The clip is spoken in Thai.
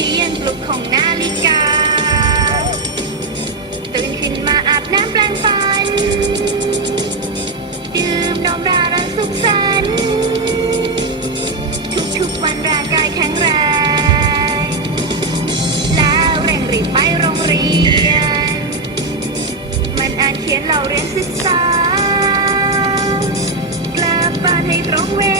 สียงปลุกของนาฬิกา ตื่นขึ้นมาอาบน้ำแปลงฟัน ดื่มนมรารัสุขสันต์ทุกๆวันร่างกายแข็งแรง แล้วเร่งรีบไปโรงเรียน มันอ่านเขียนเราเรียนศึกษากลับบ้านให้ตรงเวล